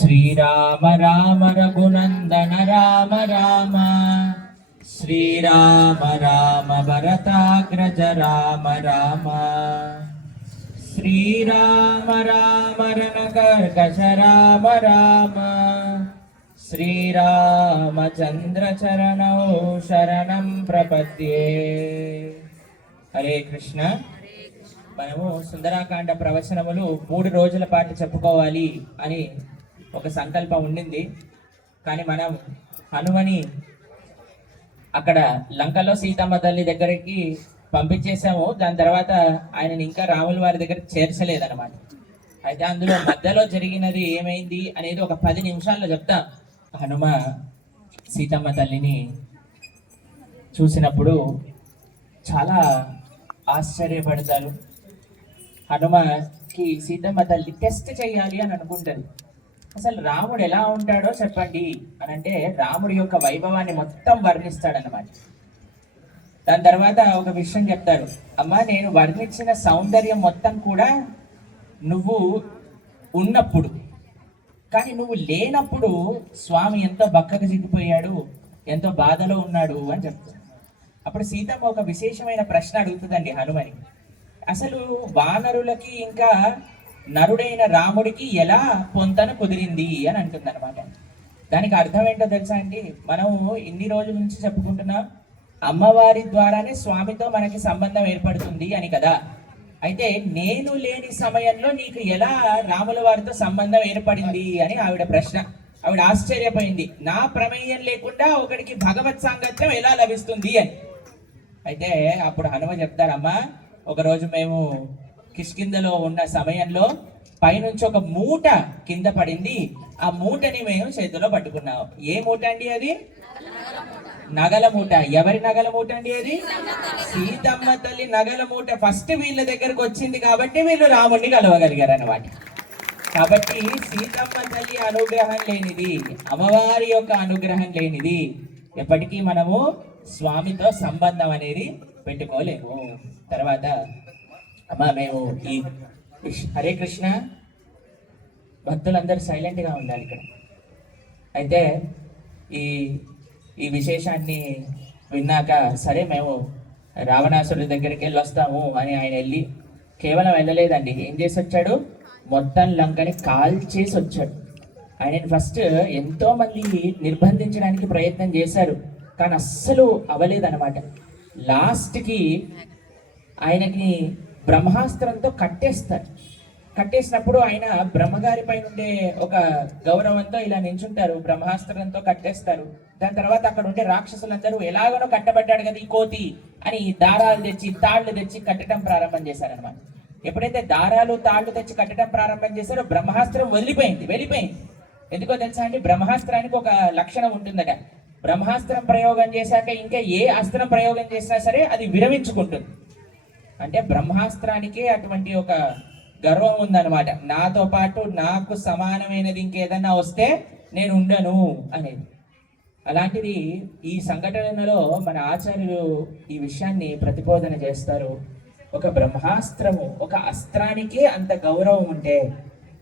శ్రీరామ రామ రఘునందన రామ రామ. శ్రీరామ రామ భరతాగ్రజ రామ రామ. శ్రీరామ రామ రణగర్గజ రామ రామ. శ్రీరామచంద్ర చరణౌ శరణం ప్రపద్యే. హరే కృష్ణ. మనము సుందరాకాండ ప్రవచనములు మూడు రోజుల పాటు చెప్పుకోవాలి అని ఒక సంకల్పం ఉండింది. కానీ మనం హనుమని అక్కడ లంకలో సీతమ్మ తల్లి దగ్గరికి పంపించేసాము దాని తర్వాత ఆయనని ఇంకా రాముల వారి దగ్గర చేర్చలేదన్నమాట. అయితే అందులో మధ్యలో జరిగినది ఏమైంది అనేది ఒక పది నిమిషాల్లో చెప్తా. హనుమ సీతమ్మ తల్లిని చూసినప్పుడు చాలా ఆశ్చర్యపడతారు. హనుమకి సీతమ్మ తల్లి టెస్ట్ చేయాలి అని అనుకుంటుంది. అసలు రాముడు ఎలా ఉంటాడో చెప్పండి అని అంటే రాముడి యొక్క వైభవాన్ని మొత్తం వర్ణిస్తాడనమాట దాని తర్వాత ఒక విషయం చెప్తారు. అమ్మా నేను వర్ణించిన సౌందర్యం మొత్తం కూడా నువ్వు ఉన్నప్పుడు. కానీ నువ్వు లేనప్పుడు స్వామి ఎంతో బక్కకు చిక్కిపోయాడు ఎంతో బాధలో ఉన్నాడు అని చెప్తాడు అప్పుడు సీతమ్మ ఒక విశేషమైన ప్రశ్న అడుగుతుందండి హనుమని. అసలు వానరులకి ఇంకా నరుడైన రాముడికి ఎలా పొంతన కుదిరింది అని అంటుంది అనమాట దానికి అర్థం ఏంటో తెలుసా అండి? మనం ఇన్ని రోజుల నుంచి చెప్పుకుంటున్నాం అమ్మవారి ద్వారానే స్వామితో మనకి సంబంధం ఏర్పడుతుంది అని కదా. అయితే నేను లేని సమయంలో నీకు ఎలా రాముల వారితో సంబంధం ఏర్పడింది అని ఆవిడ ప్రశ్న. ఆవిడ ఆశ్చర్యపోయింది. నా ప్రమేయం లేకుండా ఒకడికి భగవత్ సాంగత్యం ఎలా లభిస్తుంది అని. అయితే అప్పుడు హనుమ చెప్తారమ్మా ఒకరోజు మేము కిష్కిందలో ఉన్న సమయంలో పైనుంచి ఒక మూట కింద పడింది. ఆ మూటని మేము చేతిలో పట్టుకున్నాం. ఏ మూట అండి అది? నగల మూట. ఎవరి నగల మూట అండి అది? సీతమ్మ తల్లి నగల మూట. ఫస్ట్ వీళ్ళ దగ్గరకు వచ్చింది కాబట్టి వీళ్ళు రాముడిని కలవగలిగారు అనమాట కాబట్టి సీతమ్మ తల్లి అనుగ్రహం లేనిది అమ్మవారి యొక్క అనుగ్రహం లేనిది ఎప్పటికీ మనము స్వామితో సంబంధం అనేది పెట్టుకోలేము. తర్వాత అమ్మా మేము ఈ హరే కృష్ణ భక్తులందరూ సైలెంట్గా ఉండాలి ఇక్కడ. అయితే ఈ ఈ విశేషాన్ని విన్నాక సరే మేము రావణాసురుడి దగ్గరికి వెళ్ళి వస్తాము అని ఆయన వెళ్ళి కేవలం వెళ్ళలేదండి. ఏం చేసి వచ్చాడు మొత్తం లంకని కాల్చేసి వచ్చాడు ఆయన ఫస్ట్ ఎంతోమంది నిర్బంధించడానికి ప్రయత్నం చేశారు కానీ అస్సలు అవ్వలేదన్నమాట లాస్ట్కి ఆయనకి బ్రహ్మాస్త్రంతో కట్టేస్తారు. కట్టేసినప్పుడు ఆయన బ్రహ్మగారి పైన ఉండే ఒక గౌరవంతో ఇలా నించుంటారు. బ్రహ్మాస్త్రంతో కట్టేస్తారు. దాని తర్వాత అక్కడ ఉండే రాక్షసులందరూ ఎలాగనో కట్టబడ్డాడు కదా ఈ కోతి అని దారాలు తెచ్చి తాళ్ళు తెచ్చి కట్టడం ప్రారంభం చేశారనమాట ఎప్పుడైతే దారాలు తాళ్ళు తెచ్చి కట్టడం ప్రారంభం చేశారో బ్రహ్మాస్త్రం వదిలిపోయింది వెళ్ళిపోయింది. ఎందుకో తెలుసా అండి? బ్రహ్మాస్త్రానికి ఒక లక్షణం ఉంటుందట. బ్రహ్మాస్త్రం ప్రయోగం చేశాక ఇంకా ఏ అస్త్రం ప్రయోగం చేసినా సరే అది విరమించుకుంటుంది. అంటే బ్రహ్మాస్త్రానికే అటువంటి ఒక గర్వం ఉందన్నమాట. నాతో పాటు నాకు సమానమైనది ఇంకేదన్నా వస్తే నేను ఉండను అనేది. అలాంటిది ఈ సంఘటనలో మన ఆచార్యులు ఈ విషయాన్ని ప్రతిబోధన చేస్తారు. ఒక బ్రహ్మాస్త్రము ఒక అస్త్రానికే అంత గౌరవం ఉంటే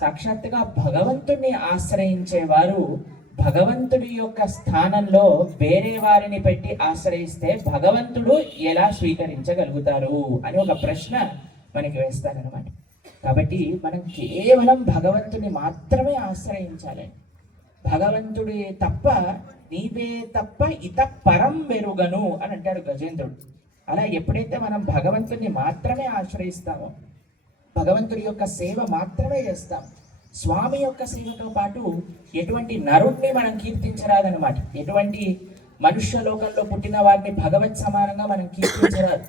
సాక్షాత్తుగా భగవంతుణ్ణి ఆశ్రయించేవారు భగవంతుడి యొక్క స్థానంలో వేరే వారిని పెట్టి ఆశ్రయిస్తే భగవంతుడు ఎలా స్వీకరించగలుగుతారు అని ఒక ప్రశ్న మనకి వేస్తారనమాట కాబట్టి మనం కేవలం భగవంతుని మాత్రమే ఆశ్రయించాలి. భగవంతుడి తప్ప నీవే తప్ప ఇత పరం వెరుగను అని అంటాడు గజేంద్రుడు. అలా ఎప్పుడైతే మనం భగవంతుని మాత్రమే ఆశ్రయిస్తామో భగవంతుడి యొక్క సేవ మాత్రమే చేస్తాం స్వామి యొక్క సేవతో పాటు ఎటువంటి నరుణ్ణి మనం కీర్తించరాదనమాట ఎటువంటి మనుష్య లోకంలో పుట్టిన వారిని భగవత్ సమానంగా మనం కీర్తించరాదు.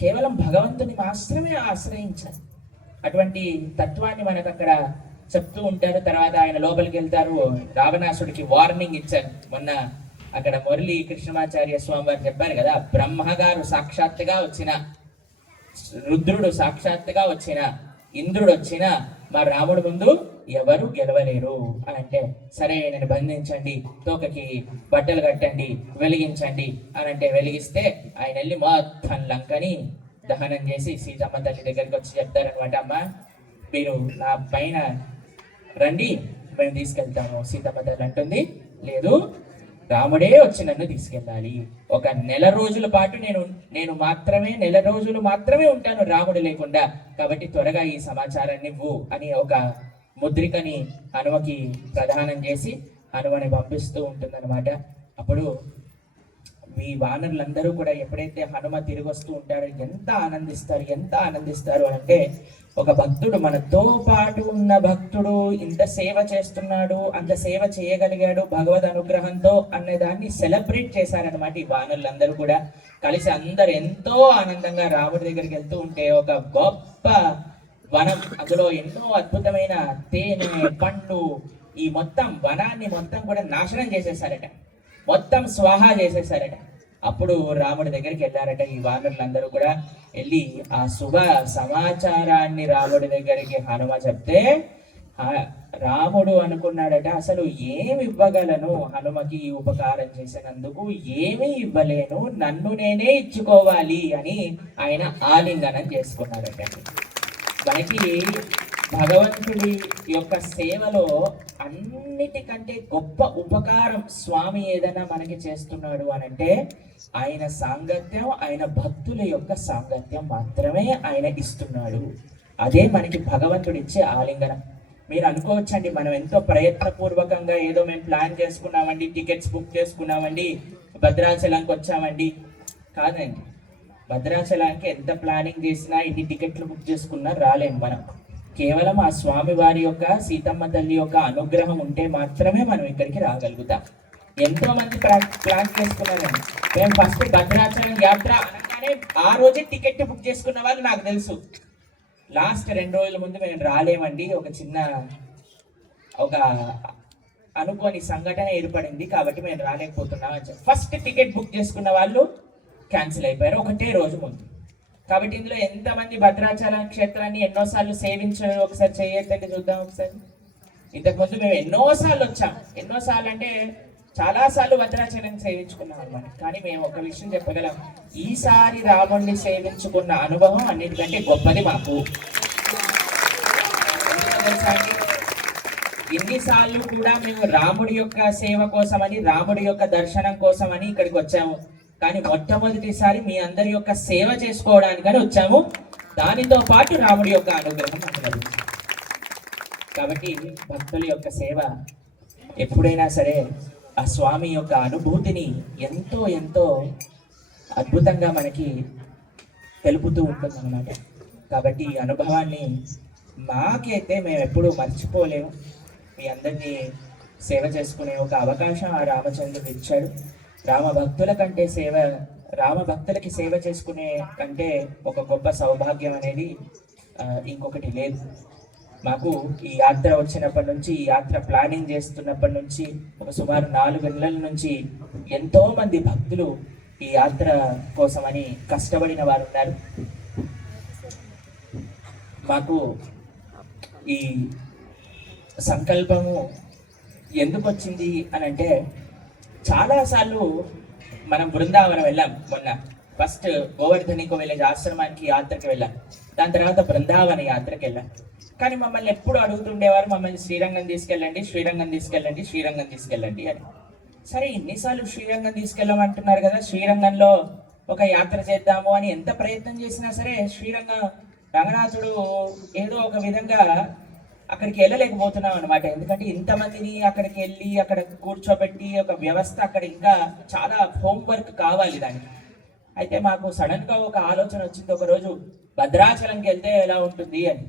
కేవలం భగవంతుని మాత్రమే ఆశ్రయించాలి. అటువంటి తత్వాన్ని మనకు అక్కడ చెప్తూ ఉంటారు. తర్వాత ఆయన లోపలికి వెళ్తారు. రావణాసుడికి వార్నింగ్ ఇచ్చారు. మొన్న అక్కడ మురళి కృష్ణమాచార్య స్వామి వారు చెప్పారు కదా బ్రహ్మగారు సాక్షాత్తుగా వచ్చిన రుద్రుడు సాక్షాత్తుగా వచ్చిన ఇంద్రుడు వచ్చిన మా రాముడు ముందు ఎవరు గెలవలేరు అని అంటే సరే నేను బంధించండి తోకకి బట్టలు కట్టండి వెలిగించండి అని అంటే వెలిగిస్తే ఆయన వెళ్ళి మొత్తం లంకని దహనం చేసి సీతమ్మ తల్లి దగ్గరికి వచ్చి చెప్తారనమాట అమ్మ మీరు నా పైన రండి మేము తీసుకెళ్తాము సీతమ్మ తల్లి అంటుంది. లేదు రాముడే వచ్చి నన్ను తీసుకెళ్ళాలి. ఒక నెల రోజుల పాటు నేను నేను మాత్రమే నెల రోజులు మాత్రమే ఉంటాను రాముడు లేకుండా. కాబట్టి త్వరగా ఈ సమాచారాన్ని ఇవ్వు అని ఒక ముద్రికని హనుమకి ప్రదానం చేసి హనుమని పంపిస్తూ ఉంటుందన్నమాట. అప్పుడు మీ వానరులందరూ కూడా ఎప్పుడైతే హనుమ తిరిగి వస్తూ ఉంటారో ఎంత ఆనందిస్తారు ఎంత ఆనందిస్తారు అంటే ఒక భక్తుడు మనతో పాటు ఉన్న భక్తుడు ఇంత సేవ చేస్తున్నాడు అంత సేవ చేయగలిగాడు భగవద్ అనుగ్రహంతో అనే దాన్ని సెలబ్రేట్ చేశారనమాట ఈ వానరులందరూ కూడా. కలిసి అందరు ఎంతో ఆనందంగా రాముడి దగ్గరికి వెళ్తూ ఉంటే ఒక గొప్ప వనం అందులో ఎన్నో అద్భుతమైన తేనె పండు ఈ మొత్తం వనాన్ని మొత్తం కూడా నాశనం చేసేసారట మొత్తం స్వాహా చేసేసారట. అప్పుడు రాముడి దగ్గరికి వెళ్ళారట. ఈ వానరులందరూ కూడా వెళ్ళి ఆ శుభ సమాచారాన్ని రాముడి దగ్గరికి హనుమ చెప్తే రాముడు అనుకున్నాడట అసలు ఏమి ఇవ్వగలను? హనుమకి ఉపకారం చేసినందుకు ఏమీ ఇవ్వలేను. నన్ను నేనే ఇచ్చుకోవాలి అని ఆయన ఆలింగనం చేసుకున్నాడట మనకి భగవంతుడి యొక్క సేవలో అన్నిటికంటే గొప్ప ఉపకారం స్వామి ఏదైనా మనకి చేస్తున్నాడు అని అంటే ఆయన సాంగత్యం ఆయన భక్తుల యొక్క సాంగత్యం మాత్రమే ఆయన ఇస్తున్నాడు. అదే మనకి భగవంతుడిచ్చే ఆలింగనం. మీరు అనుకోవచ్చండి మనం ఎంతో ప్రయత్నపూర్వకంగా ఏదో మేము ప్లాన్ చేసుకున్నామండి టికెట్స్ బుక్ చేసుకున్నామండి భద్రాచలంకి వచ్చామండి. కాదండి. భద్రాచలానికి ఎంత ప్లానింగ్ చేసినా ఎన్ని టికెట్లు బుక్ చేసుకున్నా రాలేము మనం. కేవలం ఆ స్వామి వారి యొక్క సీతమ్మ తల్లి యొక్క అనుగ్రహం ఉంటే మాత్రమే మనం ఇక్కడికి రాగలుగుతాం. ఎంతో మంది ప్లాన్ ప్లాన్ చేసుకున్నారండి మేము ఫస్ట్ భద్రాచలం యాత్ర అనగానే ఆ రోజే టికెట్ బుక్ చేసుకున్న వాళ్ళు నాకు తెలుసు. లాస్ట్ రెండు రోజుల ముందు మేము రాలేమండి. ఒక చిన్న ఒక అనుకోని సంఘటన ఏర్పడింది కాబట్టి మేము రాలేకపోతున్నాం అని చెప్పి ఫస్ట్ టికెట్ బుక్ చేసుకున్న వాళ్ళు క్యాన్సిల్ అయిపోయారు. ఒకటే రోజు ముందు. కాబట్టి ఇందులో ఎంతమంది భద్రాచలం క్షేత్రాన్ని ఎన్నోసార్లు సేవించారు ఒకసారి చేయొద్దండి చూద్దాం ఒకసారి. ఇంతకుముందు మేము ఎన్నోసార్లు వచ్చాం. ఎన్నోసార్లు అంటే చాలా సార్లు భద్రాచలం సేవించుకున్నాం అనమాట కానీ మేము ఒక విషయం చెప్పగలం. ఈసారి రాముడిని సేవించుకున్న అనుభవం అన్నిటికంటే గొప్పది మాకు. ఎన్నిసార్లు కూడా మేము రాముడి యొక్క సేవ కోసమని రాముడి యొక్క దర్శనం కోసమని ఇక్కడికి వచ్చాము. కానీ మొట్టమొదటిసారి మీ అందరి యొక్క సేవ చేసుకోవడానికని వచ్చాము. దానితో పాటు రాముడి యొక్క అనుగ్రహం మాకు కాబట్టి భక్తుల యొక్క సేవ ఎప్పుడైనా సరే ఆ స్వామి యొక్క అనుభూతిని ఎంతో ఎంతో అద్భుతంగా మనకి తెలుపుతూ ఉంటుంది అనమాట కాబట్టి ఈ అనుభవాన్ని మాకైతే మేము ఎప్పుడూ మర్చిపోలేము. మీ అందరినీ సేవ చేసుకునే ఒక అవకాశం ఆ రామచంద్రుడు ఇచ్చాడు. రామ భక్తుల కంటే సేవ రామ భక్తులకి సేవ చేసుకునే కంటే ఒక గొప్ప సౌభాగ్యం అనేది ఇంకొకటి లేదు. మాకు ఈ యాత్ర వచ్చినప్పటి నుంచి ఈ యాత్ర ప్లానింగ్ చేస్తున్నప్పటి నుంచి ఒక సుమారు నాలుగు నెలల నుంచి ఎంతో మంది భక్తులు ఈ యాత్ర కోసమని కష్టపడిన వారు ఉన్నారు. మాకు ఈ సంకల్పము ఎందుకు వచ్చింది అని అంటే చాలాసార్లు మనం బృందావనం వెళ్ళాం మొన్న. ఫస్ట్ గోవర్ధనికో విలేజ్ ఆశ్రమానికి యాత్రకి వెళ్ళాం. దాని తర్వాత బృందావన యాత్రకి వెళ్ళాం. కానీ మమ్మల్ని ఎప్పుడు అడుగుతుండేవారు మమ్మల్ని శ్రీరంగం తీసుకెళ్ళండి శ్రీరంగం తీసుకెళ్ళండి శ్రీరంగం తీసుకెళ్ళండి అని. సరే ఇన్నిసార్లు శ్రీరంగం తీసుకెళ్ళమంటున్నారు కదా శ్రీరంగంలో ఒక యాత్ర చేద్దాము అని ఎంత ప్రయత్నం చేసినా సరే శ్రీరంగం రంగనాథుడు ఏదో ఒక విధంగా అక్కడికి వెళ్ళలేకపోతున్నాం అనమాట ఎందుకంటే ఇంతమందిని అక్కడికి వెళ్ళి అక్కడ కూర్చోబెట్టి ఒక వ్యవస్థ అక్కడ ఇంకా చాలా హోంవర్క్ కావాలి దానికి. అయితే మాకు సడన్గా ఒక ఆలోచన వచ్చింది. ఒక రోజు భద్రాచలంకి వెళ్తే ఎలా ఉంటుంది అని.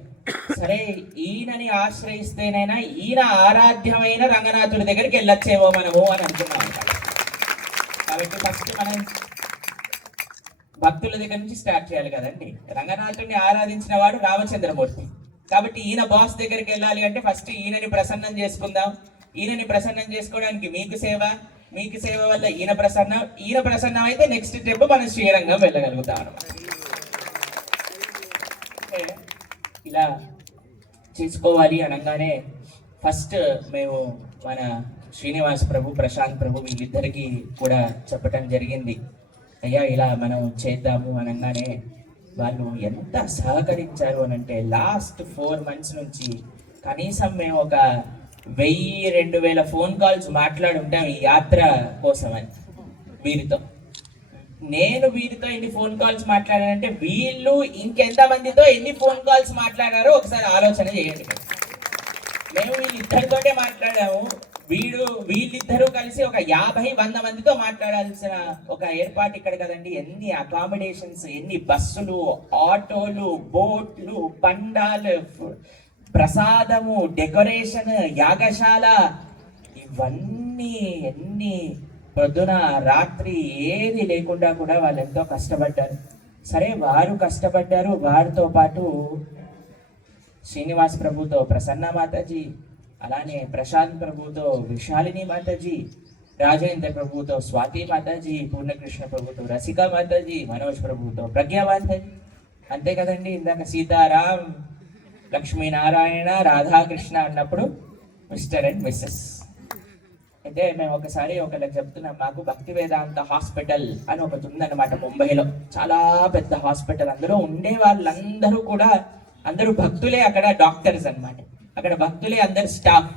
సరే ఈయనని ఆశ్రయిస్తేనైనా ఈయన ఆరాధ్యమైన రంగనాథుడి దగ్గరికి వెళ్ళొచ్చేమో మనము అని అనుకున్నాం కాబట్టి ఫస్ట్ మనం భక్తుల దగ్గర నుంచి స్టార్ట్ చేయాలి కదండి. రంగనాథుడిని ఆరాధించిన వాడు రామచంద్రమూర్తి. కాబట్టి ఈయన బాస్ దగ్గరికి వెళ్ళాలి అంటే ఫస్ట్ ఈయనని ప్రసన్నం చేసుకుందాం. ఈయనని ప్రసన్నం చేసుకోవడానికి మీకు సేవ మీకు సేవ వల్ల ఈయన ప్రసన్నం ఈయన ప్రసన్నం అయితే నెక్స్ట్ స్టెప్ మనం శ్రీరంగం వెళ్ళగలుగుతాం. ఇలా చేసుకోవాలి అనగానే ఫస్ట్ మేము మన శ్రీనివాస్ ప్రభు ప్రశాంత్ ప్రభు వీళ్ళిద్దరికి కూడా చెప్పటం జరిగింది. అయ్యా ఇలా మనం చేద్దాము అనగానే వాళ్ళు ఎంత సహకరించారు అని అంటే లాస్ట్ ఫోర్ మంత్స్ నుంచి కనీసం మేము ఒక వెయ్యి రెండు వేల ఫోన్ కాల్స్ మాట్లాడుంటాం ఈ యాత్ర కోసం అని వీరితో. నేను వీరితో ఎన్ని ఫోన్ కాల్స్ మాట్లాడానంటే వీళ్ళు ఇంకెంతమందితో ఎన్ని ఫోన్ కాల్స్ మాట్లాడారో ఒకసారి ఆలోచన చేయండి. మేము వీళ్ళిద్దరితోటే మాట్లాడాము. వీడు వీళ్ళిద్దరూ కలిసి ఒక యాభై వంద మందితో మాట్లాడాల్సిన ఒక ఏర్పాటు ఇక్కడ కదండి. ఎన్ని అకామిడేషన్స్ ఎన్ని బస్సులు ఆటోలు బోట్లు పండాలు ప్రసాదము డెకరేషన్ యాగశాల ఇవన్నీ ఎన్ని పొద్దున రాత్రి ఏది లేకుండా కూడా వాళ్ళు ఎంతో కష్టపడ్డారు. సరే వారు కష్టపడ్డారు. వారితో పాటు శ్రీనివాస్ ప్రభుతో ప్రసన్న మాతాజీ అలానే ప్రశాంత్ ప్రభుతో విశాలిని మాతాజీ రాజేంద్ర ప్రభుతో స్వాతి మాతాజీ పూర్ణకృష్ణ ప్రభుతో రసిక మాతాజీ మనోజ్ ప్రభుతో ప్రజ్ఞా మాతాజీ. అంతే కదండి ఇందాక సీతారాం లక్ష్మీనారాయణ రాధాకృష్ణ అన్నప్పుడు మిస్టర్ అండ్ మిస్సెస్. అయితే మేము ఒకసారి ఒకళ్ళకి చెప్తున్నాం మాకు భక్తి వేదాంత హాస్పిటల్ అని ఒకటి ఉందన్నమాట ముంబైలో. చాలా పెద్ద హాస్పిటల్. అందులో ఉండే వాళ్ళందరూ కూడా అందరూ భక్తులే అక్కడ డాక్టర్స్ అన్నమాట. అక్కడ భక్తులే అందరు స్టాఫ్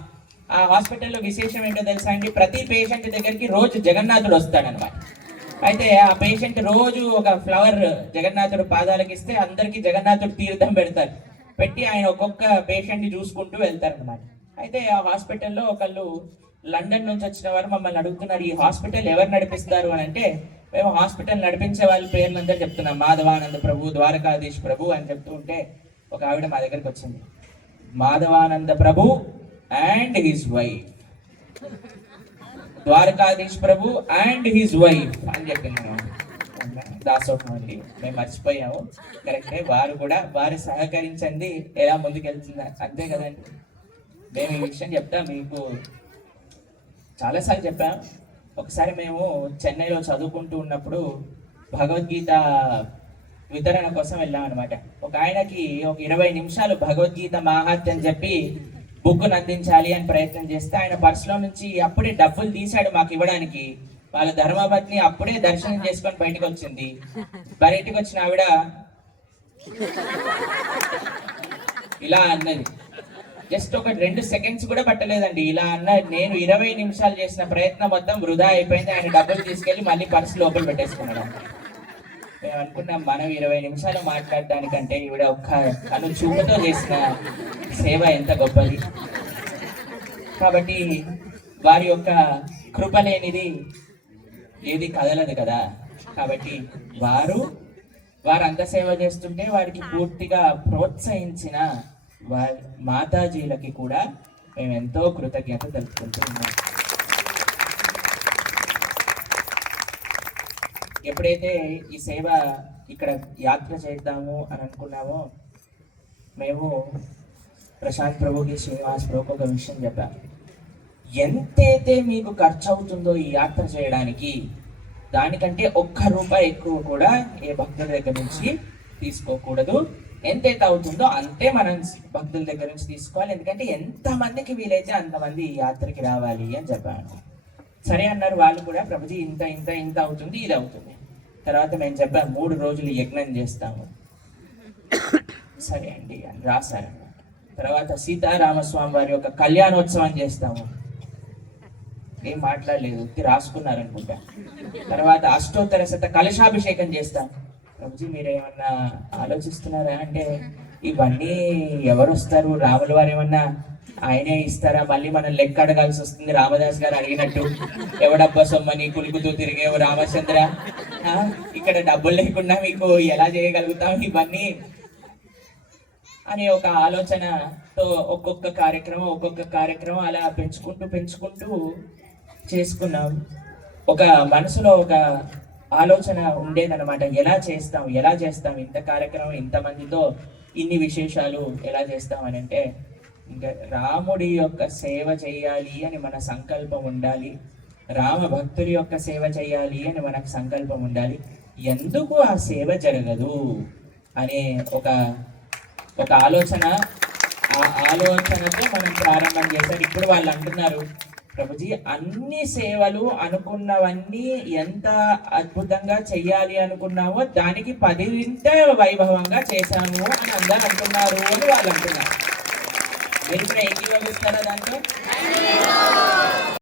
ఆ హాస్పిటల్లో విశేషం ఏంటో తెలుసా అండి? ప్రతి పేషెంట్ దగ్గరికి రోజు జగన్నాథుడు వస్తాడనమాట అయితే ఆ పేషెంట్ రోజు ఒక ఫ్లవర్ జగన్నాథుడు పాదాలకు ఇస్తే అందరికీ జగన్నాథుడు తీర్థం పెడతారు. పెట్టి ఆయన ఒక్కొక్క పేషెంట్ని చూసుకుంటూ వెళ్తారనమాట అయితే ఆ హాస్పిటల్లో ఒకళ్ళు లండన్ నుంచి వచ్చిన వారు మమ్మల్ని అడుగుతున్నారు ఈ హాస్పిటల్ ఎవరు నడిపిస్తారు? అని అంటే మేము హాస్పిటల్ నడిపించే వాళ్ళ పేర్లందరూ చెప్తున్నాం. మాధవానంద ప్రభు ద్వారకాధీష్ ప్రభు అని చెప్తూ ఉంటే ఒక ఆవిడ మా దగ్గరికి వచ్చింది. Madhavananda Prabhu and his wife. Dwarkadhish Prabhu and his wife అని చెప్పింది దాసోహండి మేము మర్చిపోయాము. కరెక్టే. వారు కూడా వారు సహకరించండి. ఎలా ముందుకెళ్తున్నారు అంతే కదండి. మేము ఈ విషయం చెప్తా మీకు చాలాసార్లు చెప్పాం. ఒకసారి మేము చెన్నైలో చదువుకుంటూ ఉన్నప్పుడు భగవద్గీత వితరణ కోసం వెళ్ళాం అనమాట ఒక ఆయనకి ఒక ఇరవై నిమిషాలు భగవద్గీత మాహాత్యం చెప్పి బుక్ను అందించాలి అని ప్రయత్నం చేస్తే ఆయన పర్సులో నుంచి అప్పుడే డబ్బులు తీశాడు మాకు ఇవ్వడానికి. వాళ్ళ ధర్మపత్ని అప్పుడే దర్శనం చేసుకొని బయటకు వచ్చింది. బయటకు వచ్చిన ఆవిడ ఇలా అన్నది. జస్ట్ ఒక రెండు సెకండ్స్ కూడా పట్టలేదండి. ఇలా అన్న నేను ఇరవై నిమిషాలు చేసిన ప్రయత్నం మొత్తం వృధా అయిపోయింది. ఆయన డబ్బులు తీసుకెళ్ళి మళ్ళీ పర్సు లోపల పెట్టేసుకున్నాడు. మేము అనుకున్నాం మనం ఇరవై నిమిషాలు మాట్లాడడానికంటే ఈవిడ ఒక్క కను చూపుతో చేసిన సేవ ఎంత గొప్పది. కాబట్టి వారి యొక్క కృప లేనిది ఏది కదలదు కదా. కాబట్టి వారు వారు అంత సేవ చేస్తుంటే వారికి పూర్తిగా ప్రోత్సహించిన వారి మాతాజీలకి కూడా మేము ఎంతో కృతజ్ఞత తెలుపుకుంటున్నాం. ఎప్పుడైతే ఈ సేవ ఇక్కడ యాత్ర చేద్దాము అని అనుకున్నామో మేము ప్రశాంత్ ప్రభుకి శ్రీనివాస్ ప్రభుకి ఒక విషయం చెప్పాము ఎంతైతే మీకు ఖర్చు అవుతుందో ఈ యాత్ర చేయడానికి దానికంటే ఒక్క రూపాయి ఎక్కువ కూడా ఏ భక్తుల దగ్గర నుంచి తీసుకోకూడదు. ఎంతైతే అవుతుందో అంతే మనం భక్తుల దగ్గర నుంచి తీసుకోవాలి. ఎందుకంటే ఎంతమందికి వీలైతే అంతమంది ఈ యాత్రకి రావాలి అని చెప్పాను సరే అన్నారు వాళ్ళు కూడా ప్రభుజీ ఇంత ఇంత ఇంత అవుతుంది ఇది అవుతుంది. తర్వాత మేము చెప్పాము మూడు రోజులు యజ్ఞం చేస్తాము. సరే అండి అని రాశారు. తర్వాత సీతారామస్వామి వారి యొక్క కళ్యాణోత్సవం చేస్తాము. ఏం మాట్లాడలేదు ఉత్తి రాసుకున్నారు అనుకుంటా తర్వాత అష్టోత్తర శత కలశాభిషేకం చేస్తాం. ప్రభుజీ మీరు ఏమన్నా ఆలోచిస్తున్నారా? అంటే ఇవన్నీ ఎవరు వస్తారు? రాముల వారు ఏమన్నా ఆయనే ఇస్తారా? మళ్ళీ మనం లెక్క అడగాల్సి వస్తుంది. రామదాస్ గారు అడిగినట్టు. ఎవడబ్బా సొమ్మని కులుకుతూ తిరిగేవు రామచంద్ర? ఇక్కడ డబ్బులు లేకుండా మీకు ఎలా చేయగలుగుతాం ఇవన్నీ? అనే ఒక ఆలోచనతో ఒక్కొక్క కార్యక్రమం ఒక్కొక్క కార్యక్రమం అలా పెంచుకుంటూ పెంచుకుంటూ చేసుకున్నాం. ఒక మనసులో ఒక ఆలోచన ఉండేదన్నమాట. ఎలా చేస్తాం? ఎలా చేస్తాం? ఇంత కార్యక్రమం ఇంతమందితో ఇన్ని విశేషాలు ఎలా చేస్తాం అని అంటే ఇంకా రాముడి యొక్క సేవ చేయాలి అని మన సంకల్పం ఉండాలి. రామ భక్తుడి యొక్క సేవ చేయాలి అని మనకు సంకల్పం ఉండాలి. ఎందుకు ఆ సేవ జరగదు అనే ఒక ఒక ఆలోచన ఆ ఆలోచనతో మనం ప్రారంభం చేశారు. ఇప్పుడు వాళ్ళు అంటున్నారు ప్రభుజీ అన్ని సేవలు అనుకున్నవన్నీ ఎంత అద్భుతంగా చెయ్యాలి అనుకున్నామో దానికి పదింట వైభవంగా చేశాము అని అందరు అంటున్నారు అని వాళ్ళు అంటున్నారు. మీరు కూడా ఏకీభవిస్తారా దాంట్లో?